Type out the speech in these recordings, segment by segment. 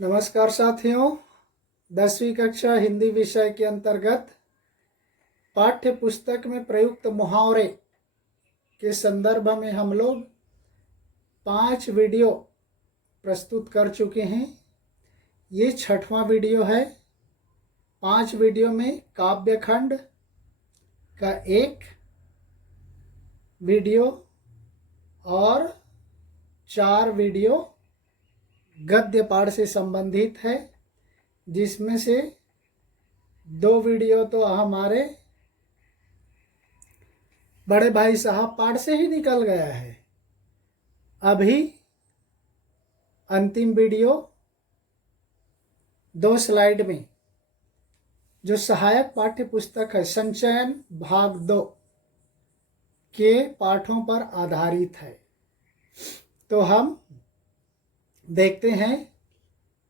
नमस्कार साथियों, 10वीं कक्षा हिंदी विषय के अंतर्गत पाठ्य पुस्तक में प्रयुक्त मुहावरे के संदर्भ में हम लोग 5 वीडियो प्रस्तुत कर चुके हैं। ये 6वां वीडियो है। 5 वीडियो में काव्यखंड का एक वीडियो और 4 वीडियो गद्य पाठ से संबंधित है, जिसमें से 2 वीडियो तो हमारे बड़े भाई साहब पाठ से ही निकल गया है। अभी अंतिम वीडियो 2 स्लाइड में जो सहायक पाठ्य पुस्तक है संचयन भाग 2 के पाठों पर आधारित है। तो हम देखते हैं,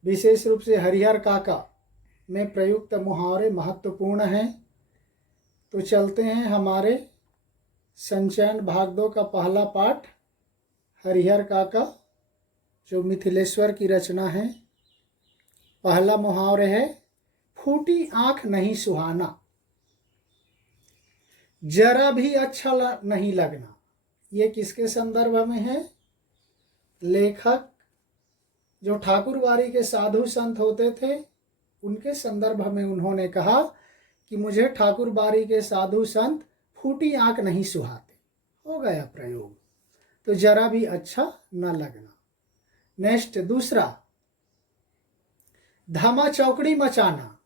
विशेष रूप से हरिहर काका में प्रयुक्त मुहावरे महत्वपूर्ण हैं। तो चलते हैं हमारे संचयन भाग 2 का पहला पाठ, हरिहर काका जो मिथिलेश्वर की रचना है। पहला मुहावरे है, फूटी आंख नहीं सुहाना, जरा भी अच्छा नहीं लगना। ये किसके संदर्भ में है? लेखक जो ठाकुरबाड़ी के साधु संत होते थे, उनके संदर्भ में उन्होंने कहा कि मुझे ठाकुरबाड़ी के साधु संत फूटी आंख नहीं सुहाते। हो गया प्रयोग, तो जरा भी अच्छा न लगना। नेक्स्ट दूसरा, धमा चौकड़ी मचाना।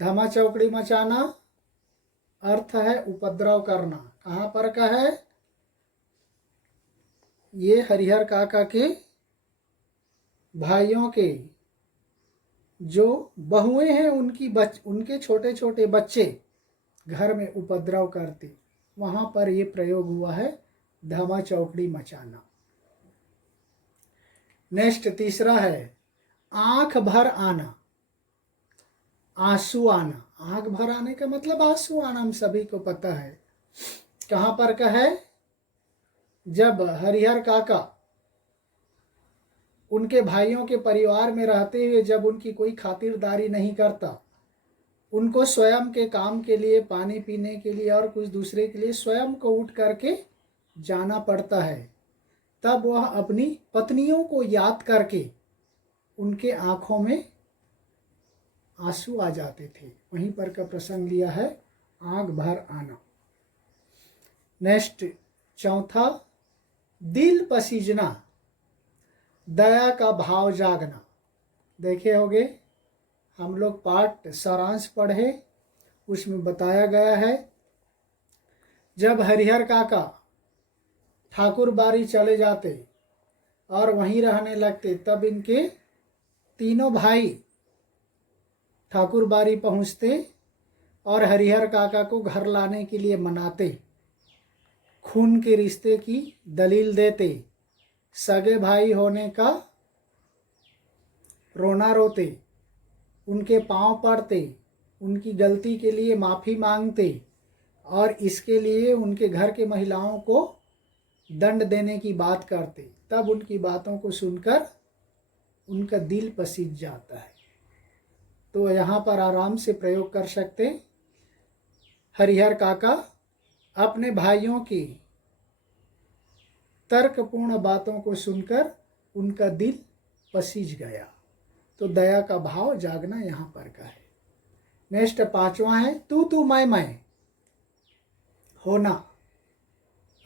धमा चौकड़ी मचाना अर्थ है उपद्रव करना। कहाँ पर का है? ये हरिहर काका के भाइयों के जो बहुएं हैं, उनके छोटे छोटे बच्चे घर में उपद्रव करते, वहां पर ये प्रयोग हुआ है, धमा चौकड़ी मचाना। नेक्स्ट तीसरा है, आंख भर आना, आंसू आना। आंख भर आने का मतलब आंसू आना, हम सभी को पता है। कहां पर का है? जब हरिहर काका उनके भाइयों के परिवार में रहते हुए जब उनकी कोई खातिरदारी नहीं करता, उनको स्वयं के काम के लिए, पानी पीने के लिए और कुछ दूसरे के लिए स्वयं को उठ करके जाना पड़ता है, तब वह अपनी पत्नियों को याद करके उनके आंखों में आंसू आ जाते थे। वहीं पर का प्रसंग लिया है, आंख भर आना। नेक्स्ट चौथा, दिल पसीजना, दया का भाव जागना। देखे होंगे, हम लोग पाठ सारांश पढ़े, उसमें बताया गया है, जब हरिहर काका ठाकुरबाड़ी चले जाते और वहीं रहने लगते, तब इनके तीनों भाई ठाकुरबाड़ी पहुंचते और हरिहर काका को घर लाने के लिए मनाते, खून के रिश्ते की दलील देते, सगे भाई होने का रोना रोते, उनके पांव पड़ते, उनकी गलती के लिए माफ़ी मांगते और इसके लिए उनके घर के महिलाओं को दंड देने की बात करते। तब उनकी बातों को सुनकर उनका दिल पसीज जाता है। तो यहाँ पर आराम से प्रयोग कर सकते, हरिहर काका अपने भाइयों की तर्कपूर्ण बातों को सुनकर उनका दिल पसीज गया। तो दया का भाव जागना यहाँ पर का है। नेक्स्ट पांचवा है, तू मैं होना,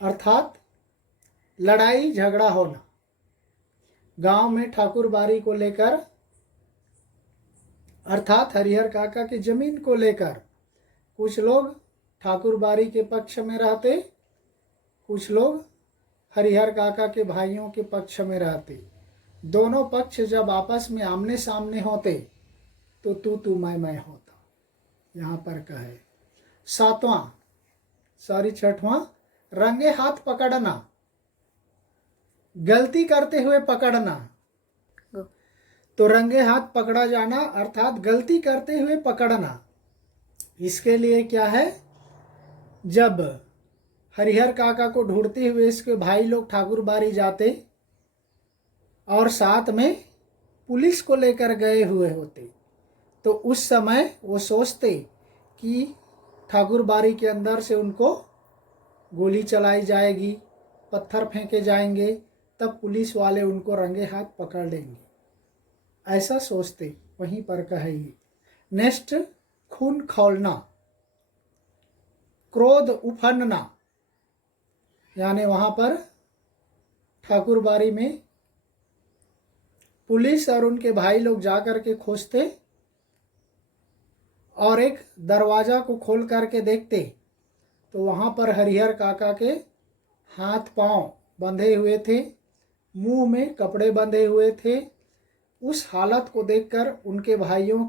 अर्थात लड़ाई झगड़ा होना। गांव में ठाकुरबाड़ी को लेकर, अर्थात हरिहर काका की जमीन को लेकर, कुछ लोग ठाकुरबाड़ी के पक्ष में रहते, कुछ लोग हरिहर काका के भाइयों के पक्ष में रहते। दोनों पक्ष जब आपस में आमने सामने होते तो तू मैं होता। यहाँ पर का है। छठवां, रंगे हाथ पकड़ना, गलती करते हुए पकड़ना। तो रंगे हाथ पकड़ा जाना अर्थात गलती करते हुए पकड़ना। इसके लिए क्या है, जब हरिहर काका को ढूंढते हुए इसके भाई लोग ठाकुरबाड़ी जाते और साथ में पुलिस को लेकर गए हुए होते, तो उस समय वो सोचते कि ठाकुर बाड़ी के अंदर से उनको गोली चलाई जाएगी, पत्थर फेंके जाएंगे, तब पुलिस वाले उनको रंगे हाथ पकड़ लेंगे, ऐसा सोचते। वहीं पर कहेंगे। नेक्स्ट, खून खौलना, क्रोध उफनना, यानी वहां पर ठाकुर बाड़ी में पुलिस और उनके भाई लोग जाकर के खोजते और एक दरवाजा को खोल करके देखते, तो वहां पर हरिहर काका के हाथ पांव बंधे हुए थे, मुंह में कपड़े बंधे हुए थे। उस हालत को देखकर उनके भाइयों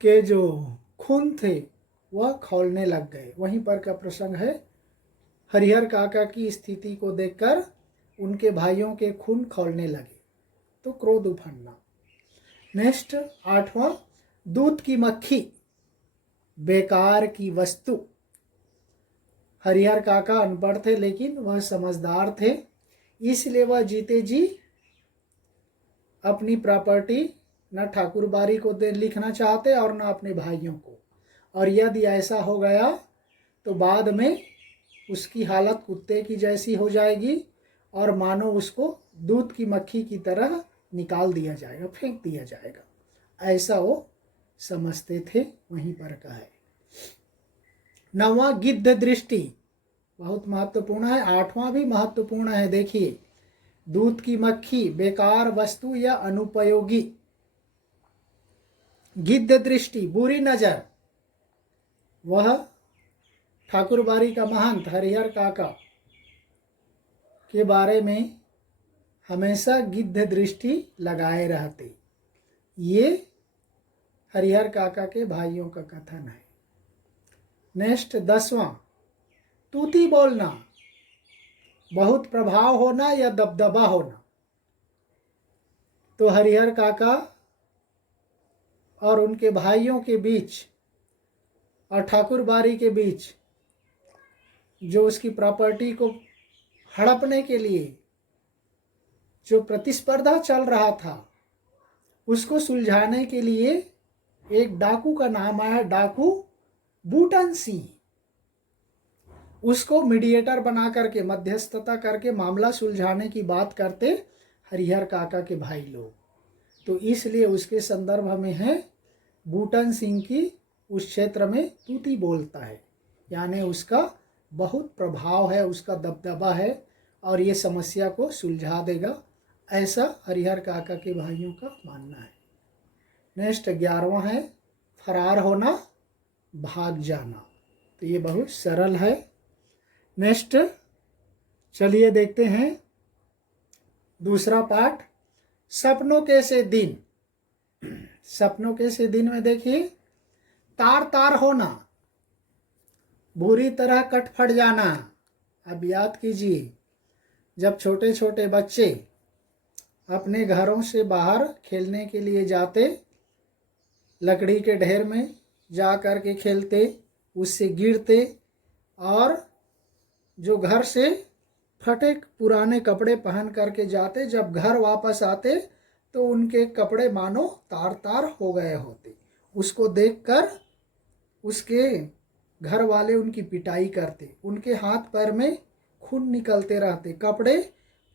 के जो खून थे वह खौलने लग गए। वहीं पर का प्रसंग है, हरिहर काका की स्थिति को देखकर उनके भाइयों के खून खौलने लगे, तो क्रोध उफनना। नेक्स्ट, 8वां, दूध की मक्खी, बेकार की वस्तु। हरिहर काका अनपढ़ थे लेकिन वह समझदार थे, इसलिए वह जीते जी अपनी प्रॉपर्टी न ठाकुर बाड़ी को लिखना चाहते और न अपने भाइयों को। और यदि ऐसा हो गया तो बाद में उसकी हालत कुत्ते की जैसी हो जाएगी और मानो उसको दूध की मक्खी की तरह निकाल दिया जाएगा, फेंक दिया जाएगा, ऐसा वो समझते थे। वहीं पर का है। 9वां, गिद्ध दृष्टि, बहुत महत्वपूर्ण है। 8वां भी महत्वपूर्ण है। देखिए, दूध की मक्खी, बेकार वस्तु या अनुपयोगी। गिद्ध दृष्टि, बुरी नजर। वह ठाकुर बाड़ी का महंत हरिहर काका के बारे में हमेशा गिद्ध दृष्टि लगाए रहते। ये हरिहर काका के भाइयों का कथन है। नेक्स्ट, 10वां, तूती बोलना, बहुत प्रभाव होना या दबदबा होना। तो हरिहर काका और उनके भाइयों के बीच और ठाकुर बाड़ी के बीच जो उसकी प्रॉपर्टी को हड़पने के लिए जो प्रतिस्पर्धा चल रहा था, उसको सुलझाने के लिए एक डाकू का नाम आया, डाकू बूटन सिंह। उसको मीडिएटर बना करके, मध्यस्थता करके मामला सुलझाने की बात करते हरिहर काका के भाई लोग। तो इसलिए उसके संदर्भ में है, बूटन सिंह की उस क्षेत्र में तूती बोलता है, यानी उसका बहुत प्रभाव है, उसका दबदबा है और ये समस्या को सुलझा देगा, ऐसा हरिहर काका के भाइयों का मानना है। नेक्स्ट, 11वां है, फरार होना, भाग जाना। तो ये बहुत सरल है। नेक्स्ट, चलिए देखते हैं दूसरा पाठ, सपनों के से दिन। सपनों के से दिन में देखिए, तार तार होना, बुरी तरह कट फट जाना। अब याद कीजिए, जब छोटे छोटे बच्चे अपने घरों से बाहर खेलने के लिए जाते, लकड़ी के ढेर में जा कर के खेलते, उससे गिरते और जो घर से फटे पुराने कपड़े पहन करके जाते, जब घर वापस आते तो उनके कपड़े मानो तार तार हो गए होते। उसको देखकर उसके घर वाले उनकी पिटाई करते, उनके हाथ पैर में खून निकलते रहते, कपड़े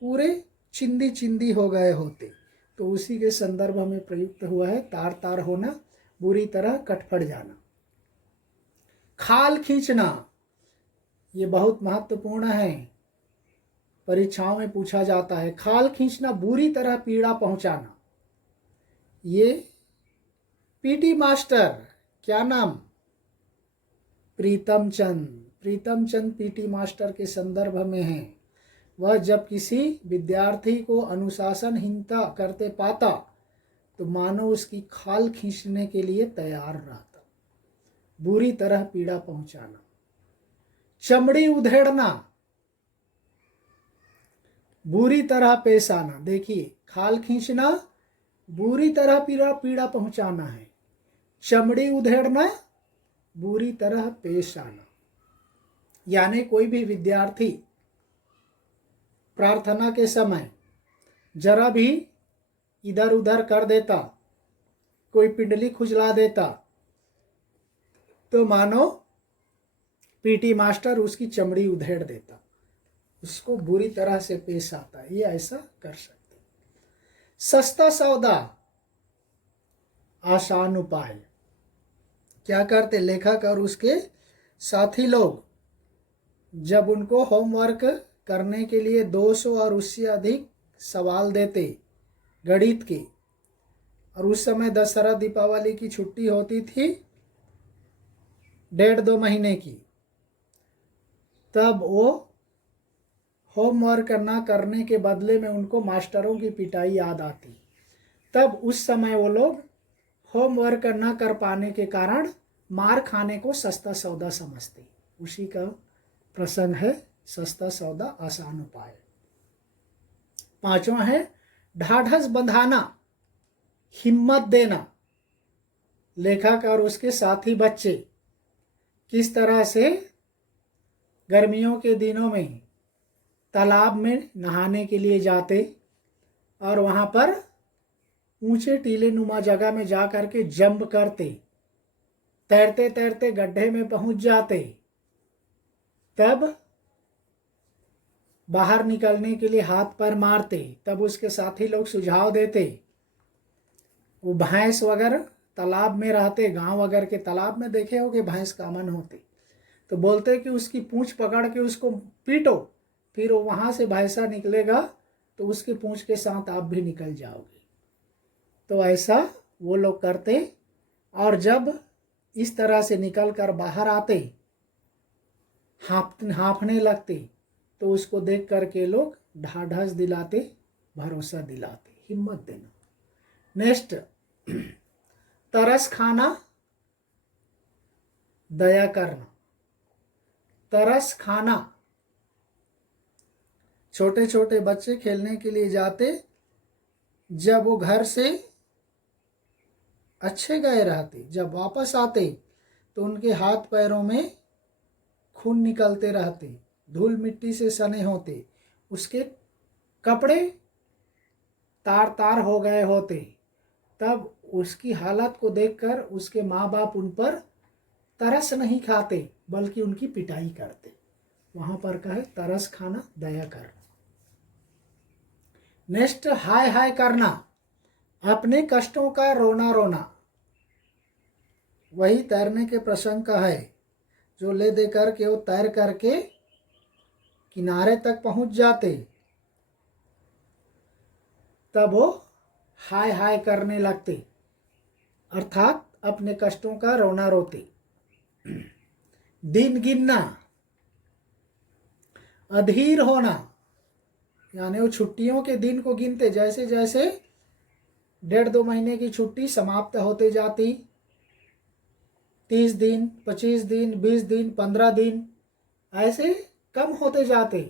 पूरे चिंदी चिंदी हो गए होते। तो उसी के संदर्भ में प्रयुक्त हुआ है, तार तार होना, बुरी तरह कटफट जाना। खाल खींचना, ये बहुत महत्वपूर्ण है, परीक्षाओं में पूछा जाता है। खाल खींचना, बुरी तरह पीड़ा पहुंचाना। ये पीटी मास्टर, क्या नाम, प्रीतम चंद पीटी मास्टर के संदर्भ में है। वह जब किसी विद्यार्थी को अनुशासनहीनता करते पाता तो मानो उसकी खाल खींचने के लिए तैयार रहता। बुरी तरह पीड़ा पहुंचाना। चमड़ी उधेड़ना, बुरी तरह पेश आना। देखिए, खाल खींचना, बुरी तरह पीड़ा पहुंचाना है। चमड़ी उधेड़ना, बुरी तरह पेश आना। यानी कोई भी विद्यार्थी प्रार्थना के समय जरा भी इधर उधर कर देता, कोई पिंडली खुजला देता, तो मानो पीटी मास्टर उसकी चमड़ी उधेड़ देता, उसको बुरी तरह से पेश आता। ये ऐसा कर सकते। सस्ता सौदा आसान उपाय। क्या करते लेखक और उसके साथी लोग, जब उनको होमवर्क करने के लिए 200 और उससे अधिक सवाल देते गणित के, और उस समय दशहरा दीपावली की छुट्टी होती थी 1.5-2 महीने की, तब वो होमवर्क ना करने के बदले में उनको मास्टरों की पिटाई याद आती। तब उस समय वो लोग होमवर्क न कर पाने के कारण मार खाने को सस्ता सौदा समझते। उसी का प्रसंग है सस्ता सौदा आसान उपाय। 5वां है ढाढ़स बंधाना, हिम्मत देना। लेखक और उसके साथी बच्चे किस तरह से गर्मियों के दिनों में तालाब में नहाने के लिए जाते और वहाँ पर ऊंचे टीले नुमा जगह में जा करके जंप करते, तैरते तैरते गड्ढे में पहुंच जाते, तब बाहर निकलने के लिए हाथ पैर मारते, तब उसके साथी लोग सुझाव देते। वो भैंस वगैरह तालाब में रहते, गांव वगैरह के तालाब में देखे हो कि भैंस कामन होती, तो बोलते कि उसकी पूंछ पकड़ के उसको पीटो, फिर वो वहां से भैंसा निकलेगा तो उसकी पूंछ के साथ आप भी निकल जाओगे। तो ऐसा वो लोग करते, और जब इस तरह से निकल कर बाहर आते, हाँफने लगते, तो उसको देख करके लोग ढाढ़स दिलाते, भरोसा दिलाते, हिम्मत देना। नेक्स्ट, तरस खाना, दया करना। तरस खाना, छोटे छोटे बच्चे खेलने के लिए जाते, जब वो घर से अच्छे गए रहते, जब वापस आते तो उनके हाथ पैरों में खून निकलते रहते, धूल मिट्टी से सने होते, उसके कपड़े तार तार हो गए होते, तब उसकी हालत को देखकर उसके माँ बाप उन पर तरस नहीं खाते बल्कि उनकी पिटाई करते। वहां पर कहे तरस खाना, दया करना। नेक्स्ट, हाय हाय करना, अपने कष्टों का रोना रोना। वही तैरने के प्रसंग का है, जो ले दे करके वो तैर करके किनारे तक पहुंच जाते, तब वो हाय हाय करने लगते, अर्थात अपने कष्टों का रोना रोते। दिन गिनना, अधीर होना, यानी वो छुट्टियों के दिन को गिनते, जैसे जैसे 1.5-2 महीने की छुट्टी समाप्त होते जाती, 30 दिन, 25 दिन, 20 दिन, 15 दिन ऐसे कम होते जाते,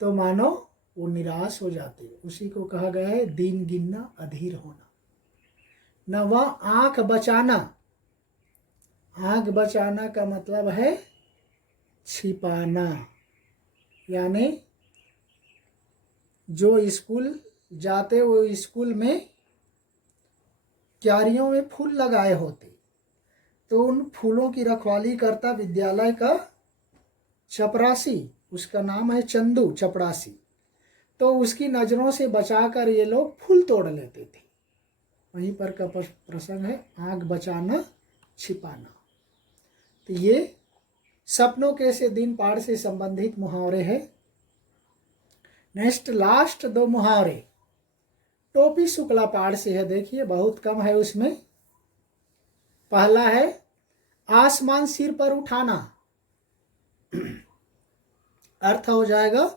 तो मानो वो निराश हो जाते। उसी को कहा गया है दिन गिनना, अधीर होना। 9वां, आंख बचाना। आंख बचाना का मतलब है छिपाना, यानी जो स्कूल जाते वो स्कूल में क्यारियों में फूल लगाए होते, तो उन फूलों की रखवाली करता विद्यालय का चपरासी, उसका नाम है चंदू चपरासी, तो उसकी नज़रों से बचाकर ये लोग फूल तोड़ लेते थे। वहीं पर का प्रसंग है आंख बचाना, छिपाना। तो ये सपनों के से दिन पार से संबंधित मुहावरे हैं। नेक्स्ट, लास्ट 2 मुहावरे टोपी शुक्ला पाठ से है। देखिए बहुत कम है उसमें। पहला है आसमान सिर पर उठाना, अर्थ हो जाएगा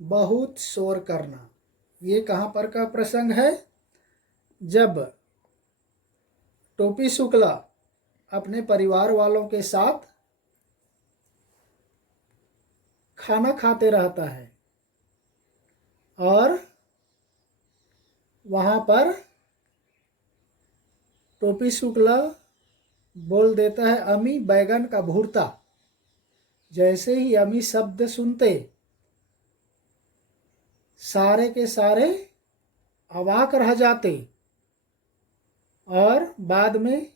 बहुत शोर करना। ये कहाँ पर का प्रसंग है? जब टोपी शुक्ला अपने परिवार वालों के साथ खाना खाते रहता है और वहाँ पर टोपी शुक्ला बोल देता है अमी बैगन का भुर्ता। जैसे ही अमी शब्द सुनते सारे के सारे अवाक रह जाते और बाद में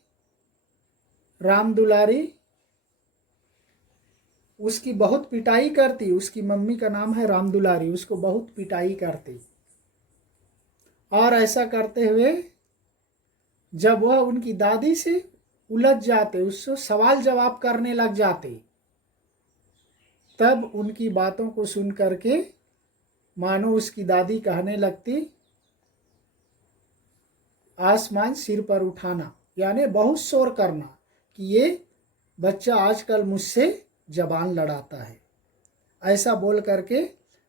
राम दुलारी उसकी बहुत पिटाई करती। उसकी मम्मी का नाम है राम दुलारी, उसको बहुत पिटाई करती। और ऐसा करते हुए जब वह उनकी दादी से उलझ जाते, उससे सवाल जवाब करने लग जाते, तब उनकी बातों को सुन करके मानो उसकी दादी कहने लगती, आसमान सिर पर उठाना, यानी बहुत शोर करना कि ये बच्चा आजकल मुझसे जबान लड़ाता है। ऐसा बोल करके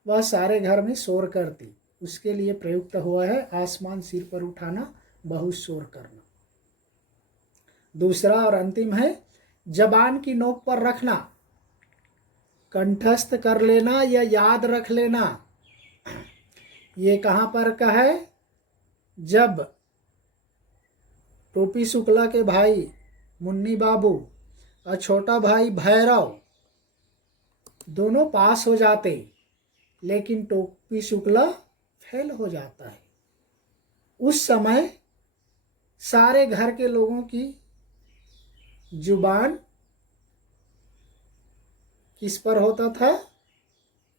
वह सारे घर में शोर करती। उसके लिए प्रयुक्त हुआ है आसमान सिर पर उठाना, बहुत शोर करना। दूसरा और अंतिम है जबान की नोक पर रखना, कंठस्थ कर लेना या याद रख लेना। ये कहाँ पर का है? जब टोपी शुक्ला के भाई मुन्नी बाबू और छोटा भाई भैरव दोनों पास हो जाते, लेकिन टोपी शुक्ला फेल हो जाता है। उस समय सारे घर के लोगों की जुबान किस पर होता था?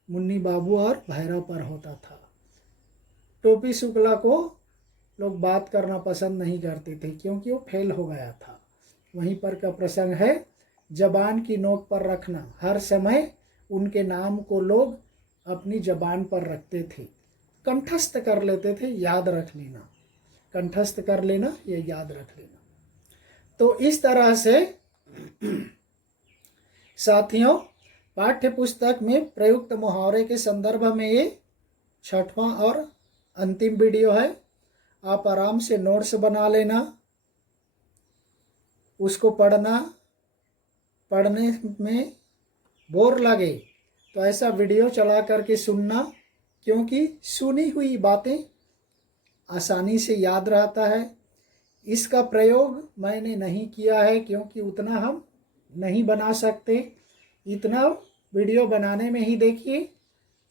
मुन्नी बाबू और भैरव पर होता था। टोपी शुक्ला को लोग बात करना पसंद नहीं करते थे क्योंकि वो फेल हो गया था। वहीं पर का प्रसंग है जबान की नोक पर रखना। हर समय उनके नाम को लोग अपनी जबान पर रखते थे, कंठस्थ कर लेते थे, याद रख लेना, कंठस्थ कर लेना या याद रख लेना। तो इस तरह से साथियों, पाठ्य पुस्तक में प्रयुक्त मुहावरे के संदर्भ में ये 6वां और अंतिम वीडियो है। आप आराम से नोट्स बना लेना, उसको पढ़ना, पढ़ने में बोर लगे तो ऐसा वीडियो चला करके सुनना, क्योंकि सुनी हुई बातें आसानी से याद रहता है। इसका प्रयोग मैंने नहीं किया है क्योंकि उतना हम नहीं बना सकते। इतना वीडियो बनाने में ही देखिए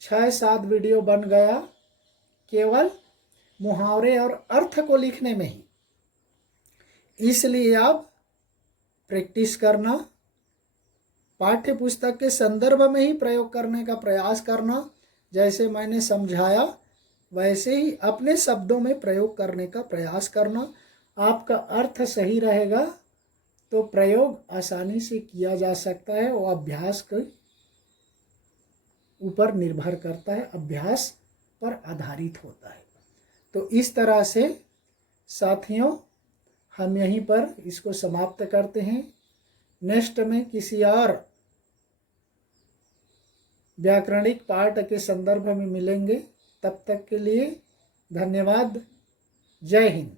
6-7 वीडियो बन गया, केवल मुहावरे और अर्थ को लिखने में ही। इसलिए आप प्रैक्टिस करना, पाठ्य पुस्तक के संदर्भ में ही प्रयोग करने का प्रयास करना। जैसे मैंने समझाया वैसे ही अपने शब्दों में प्रयोग करने का प्रयास करना। आपका अर्थ सही रहेगा तो प्रयोग आसानी से किया जा सकता है। वो अभ्यास के ऊपर निर्भर करता है, अभ्यास पर आधारित होता है। तो इस तरह से साथियों हम यहीं पर इसको समाप्त करते हैं। नेक्स्ट में किसी और व्याकरणिक पाठ के संदर्भ में मिलेंगे। तब तक के लिए धन्यवाद। जय हिंद।